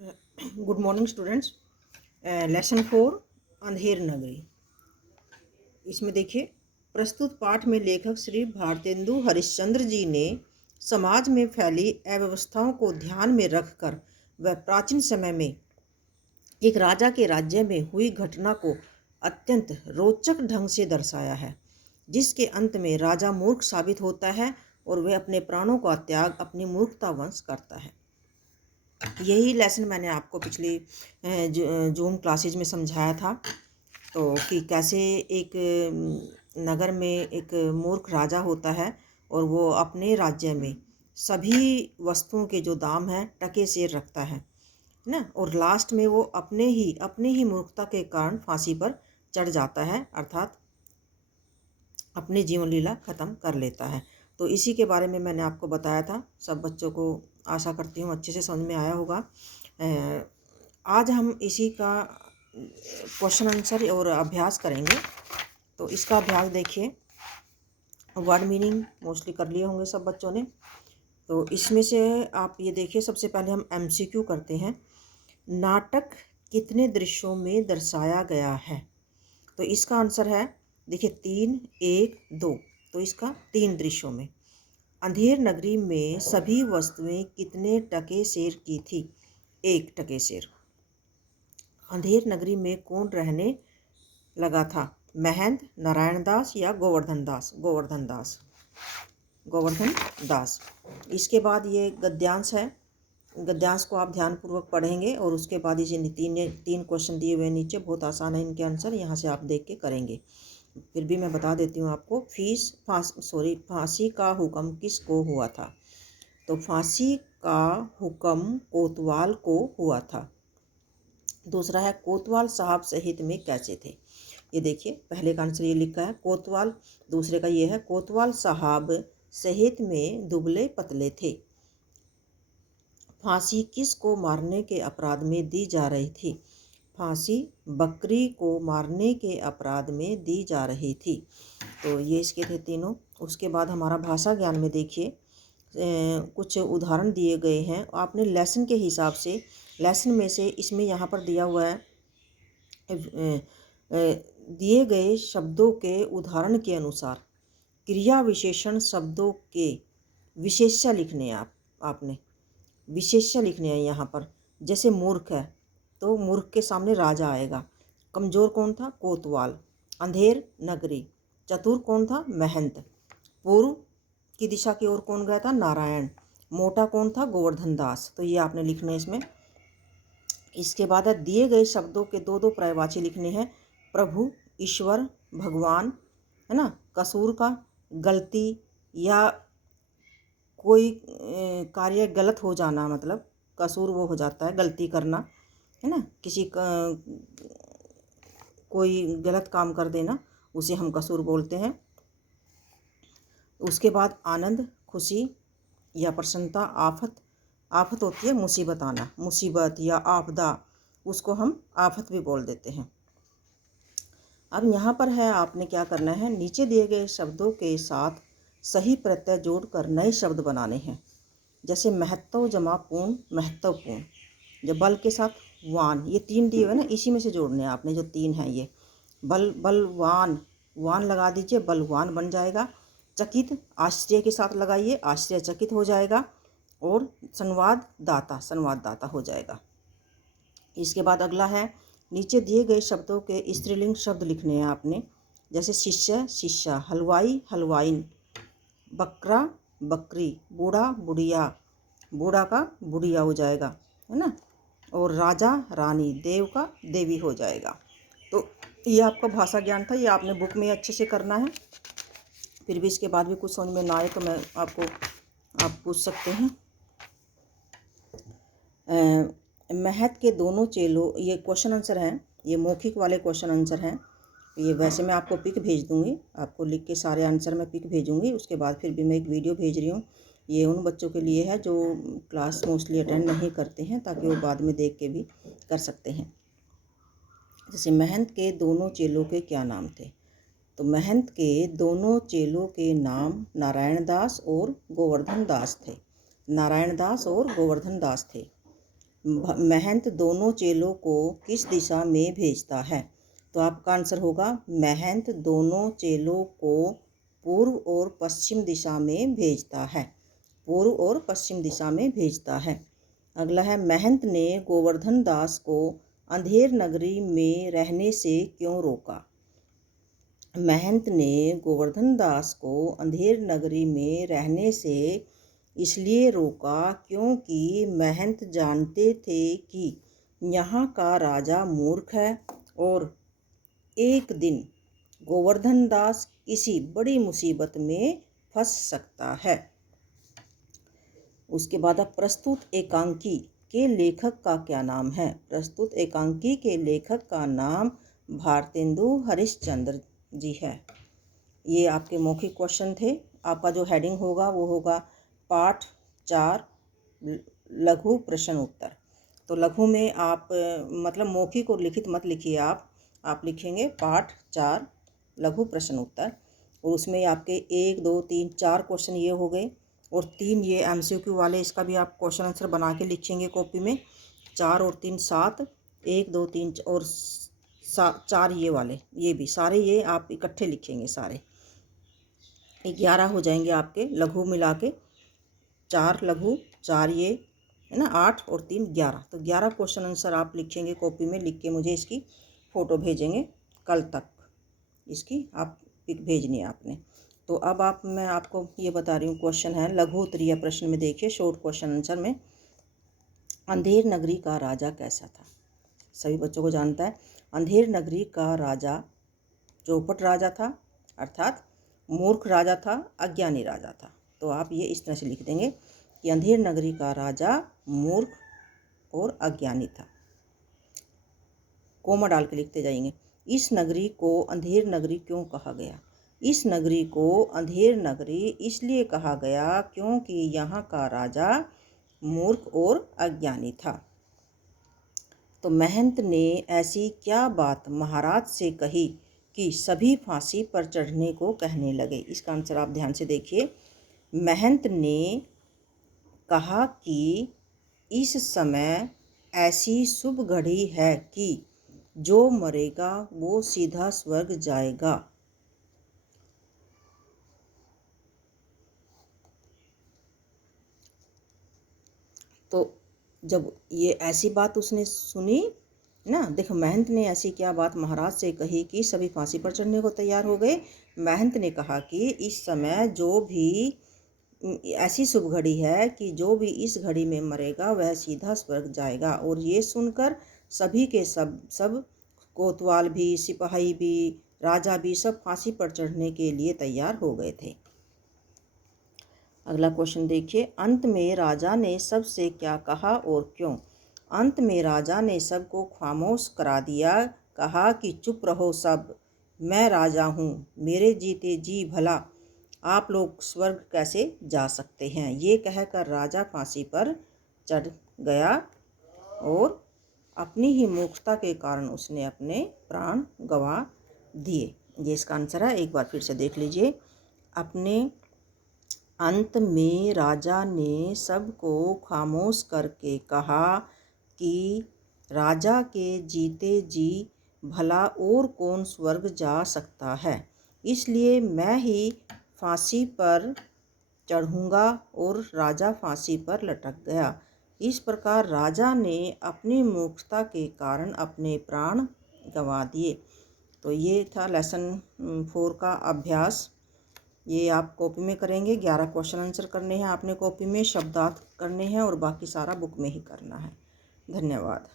Good morning students. Lesson 4 Andher Nagari. इसमें देखिए, प्रस्तुत पाठ में लेखक श्री भारतेंदु हरिश्चंद्र जी ने समाज में फैली अव्यवस्थाओं को ध्यान में रखकर वह प्राचीन समय में एक राजा के राज्य में हुई घटना को अत्यंत रोचक ढंग से दर्शाया है, जिसके अंत में राजा मूर्ख साबित होता है और वह अपने प्राणों का त्याग अपनी मूर्खतावश करता है। यही लेसन मैंने आपको पिछली जूम क्लासेज में समझाया था। तो कि कैसे एक नगर में एक मूर्ख राजा होता है और वो अपने राज्य में सभी वस्तुओं के जो दाम हैं टके से रखता है ना, और लास्ट में वो अपने ही मूर्खता के कारण फांसी पर चढ़ जाता है, अर्थात अपनी जीवन लीला ख़त्म कर लेता है। तो इसी के बारे में मैंने आपको बताया था। सब बच्चों को आशा करती हूँ अच्छे से समझ में आया होगा। आज हम इसी का क्वेश्चन आंसर और अभ्यास करेंगे। तो इसका अभ्यास देखिए, वर्ड मीनिंग मोस्टली कर लिए होंगे सब बच्चों ने। तो इसमें से आप ये देखिए, सबसे पहले हम MCQ करते हैं। नाटक कितने दृश्यों में दर्शाया गया है? तो इसका आंसर है, देखिए 3, 1, 2। तो इसका 3 दृश्यों में। अंधेर नगरी में सभी वस्तुएं कितने टके सेर की थी? 1 टके सेर। अंधेर नगरी में कौन रहने लगा था? महंत, नारायण दास या गोवर्धन दास? गोवर्धन दास। इसके बाद ये गद्यांश है। गद्यांश को आप ध्यानपूर्वक पढ़ेंगे और उसके बाद इसे तीन क्वेश्चन दिए हुए नीचे, बहुत आसान है इनके आंसर, यहाँ से आप देख के करेंगे। फिर भी मैं बता देती हूँ आपको। फांसी का हुक्म किसको हुआ था? तो फांसी का हुक्म कोतवाल को हुआ था। दूसरा है, कोतवाल साहब सहित में कैसे थे? ये देखिए, पहले का आंसर ये लिखा है कोतवाल, दूसरे का ये है कोतवाल साहब सहित में दुबले पतले थे। फांसी किस को मारने के अपराध में दी जा रही थी? फांसी बकरी को मारने के अपराध में दी जा रही थी। तो ये इसके थे तीनों। उसके बाद हमारा भाषा ज्ञान में देखिए, कुछ उदाहरण दिए गए हैं। आपने लेसन के हिसाब से, लेसन में से इसमें यहाँ पर दिया हुआ है, दिए गए शब्दों के उदाहरण के अनुसार क्रिया विशेषण शब्दों के विशेष्य लिखने हैं। आपने विशेष्य लिखने हैं यहाँ पर। जैसे मूर्ख है तो मूर्ख के सामने राजा आएगा। कमजोर कौन था? कोतवाल। अंधेर नगरी। चतुर कौन था? महंत। पूर्व की दिशा की ओर कौन गया था? नारायण। मोटा कौन था? गोवर्धन दास। तो ये आपने लिखने इसमें। इसके बाद है, दिए गए शब्दों के दो पर्यायवाची लिखने हैं। प्रभु, ईश्वर, भगवान, है ना। कसूर का गलती या कोई कार्य गलत हो जाना, मतलब कसूर वो हो जाता है गलती करना, है ना। किसी का कोई गलत काम कर देना, उसे हम कसूर बोलते हैं। उसके बाद आनंद, खुशी या प्रसन्नता। आफत होती है मुसीबत आना, मुसीबत या आपदा, उसको हम आफत भी बोल देते हैं। अब यहाँ पर है, आपने क्या करना है, नीचे दिए गए शब्दों के साथ सही प्रत्यय जोड़कर नए शब्द बनाने हैं। जैसे महत्व जमा पूर्ण, महत्वपूर्ण। जब बल के साथ वान, ये 3 दिए हुए ना, इसी में से जोड़ने हैं आपने। जो 3 हैं ये बलवान, वान लगा दीजिए, बलवान बन जाएगा। चकित, आश्चर्य के साथ लगाइए, आश्चर्यचकित हो जाएगा। और संवाददाता हो जाएगा। इसके बाद अगला है, नीचे दिए गए शब्दों के स्त्रीलिंग शब्द लिखने हैं आपने। जैसे शिष्य, शिष्या। हलवाई, हलवाइन। बकरा, बकरी। बूढ़ा, बुढ़िया। बूढ़ा का बुढ़िया हो जाएगा, है ना। और राजा, रानी। देव का देवी हो जाएगा। तो ये आपका भाषा ज्ञान था। ये आपने बुक में अच्छे से करना है। फिर भी इसके बाद भी कुछ समझ में ना आए तो आप पूछ सकते हैं। महत के दोनों चेलों, ये क्वेश्चन आंसर हैं, ये मौखिक वाले क्वेश्चन आंसर हैं। ये वैसे मैं आपको पिक भेज दूँगी, आपको लिख के सारे आंसर मैं पिक भेजूँगी। उसके बाद फिर भी मैं एक वीडियो भेज रही हूँ। ये उन बच्चों के लिए है जो क्लास मोस्टली अटेंड नहीं करते हैं, ताकि वो बाद में देख के भी कर सकते हैं। जैसे महंत के दोनों चेलों के क्या नाम थे? तो महंत के दोनों चेलों के नाम नारायण दास और गोवर्धन दास थे। नारायण दास और गोवर्धन दास थे। महंत दोनों चेलों को किस दिशा में भेजता है? तो आपका आंसर होगा महंत दोनों चेलों को पूर्व और पश्चिम दिशा में भेजता है। पूर्व और पश्चिम दिशा में भेजता है। अगला है, महंत ने गोवर्धन दास को अंधेर नगरी में रहने से क्यों रोका? महंत ने गोवर्धन दास को अंधेर नगरी में रहने से इसलिए रोका क्योंकि महंत जानते थे कि यहाँ का राजा मूर्ख है और एक दिन गोवर्धन दास किसी बड़ी मुसीबत में फंस सकता है। उसके बाद अब प्रस्तुत एकांकी के लेखक का क्या नाम है? प्रस्तुत एकांकी के लेखक का नाम भारतेंदु हरिश्चंद्र जी है। ये आपके मौखिक क्वेश्चन थे। आपका जो हेडिंग होगा वो होगा पाठ 4 लघु प्रश्न उत्तर। तो लघु में आप मतलब मौखिक और लिखित मत लिखिए, आप लिखेंगे पाठ 4 लघु प्रश्न उत्तर। और उसमें आपके 1 2 3 4 क्वेश्चन ये हो गए और 3 ये MCQ वाले, इसका भी आप क्वेश्चन आंसर बना के लिखेंगे कॉपी में। 4 और 3 7, 1 2 3 और 4 ये वाले, ये भी सारे ये आप इकट्ठे लिखेंगे सारे। 11 हो जाएंगे आपके लघु मिला के। 4 लघु, 4 ये है ना, 8 और 3 11। तो 11 क्वेश्चन आंसर आप लिखेंगे कॉपी में, लिख के मुझे इसकी फ़ोटो भेजेंगे कल तक। इसकी आप पिक भेजनी है आपने। तो अब मैं आपको ये बता रही हूँ, क्वेश्चन है लघु उत्तरीय प्रश्न में। देखिए शॉर्ट क्वेश्चन आंसर में, अंधेर नगरी का राजा कैसा था? सभी बच्चों को जानता है अंधेर नगरी का राजा चौपट राजा था, अर्थात मूर्ख राजा था, अज्ञानी राजा था। तो आप ये इस तरह से लिख देंगे कि अंधेर नगरी का राजा मूर्ख और अज्ञानी था। कोमा डाल के लिखते जाएंगे। इस नगरी को अंधेर नगरी क्यों कहा गया? इस नगरी को अंधेर नगरी इसलिए कहा गया क्योंकि यहाँ का राजा मूर्ख और अज्ञानी था। तो महंत ने ऐसी क्या बात महाराज से कही कि सभी फांसी पर चढ़ने को कहने लगे? इसका आंसर आप ध्यान से देखिए। महंत ने कहा कि इस समय ऐसी शुभ घड़ी है कि जो मरेगा वो सीधा स्वर्ग जाएगा। तो जब ये ऐसी बात उसने सुनी ना, देखो महंत ने ऐसी क्या बात महाराज से कही कि सभी फांसी पर चढ़ने को तैयार हो गए। महंत ने कहा कि इस समय जो भी ऐसी शुभ घड़ी है कि जो भी इस घड़ी में मरेगा वह सीधा स्वर्ग जाएगा। और ये सुनकर सभी के सब कोतवाल भी, सिपाही भी, राजा भी सब फांसी पर चढ़ने के लिए तैयार हो गए थे। अगला क्वेश्चन देखिए। अंत में राजा ने सबसे क्या कहा और क्यों? अंत में राजा ने सबको खामोश करा दिया, कहा कि चुप रहो सब, मैं राजा हूँ, मेरे जीते जी भला आप लोग स्वर्ग कैसे जा सकते हैं? ये कहकर राजा फांसी पर चढ़ गया और अपनी ही मूर्खता के कारण उसने अपने प्राण गंवा दिए। ये इसका आंसर है। एक बार फिर से देख लीजिए। अपने अंत में राजा ने सबको खामोश करके कहा कि राजा के जीते जी भला और कौन स्वर्ग जा सकता है, इसलिए मैं ही फांसी पर चढ़ूँगा। और राजा फांसी पर लटक गया। इस प्रकार राजा ने अपनी मूर्खता के कारण अपने प्राण गंवा दिए। तो ये था लेसन 4 का अभ्यास। ये आप कॉपी में करेंगे। 11 क्वेश्चन आंसर करने हैं आपने कॉपी में, शब्दार्थ करने हैं और बाकी सारा बुक में ही करना है। धन्यवाद।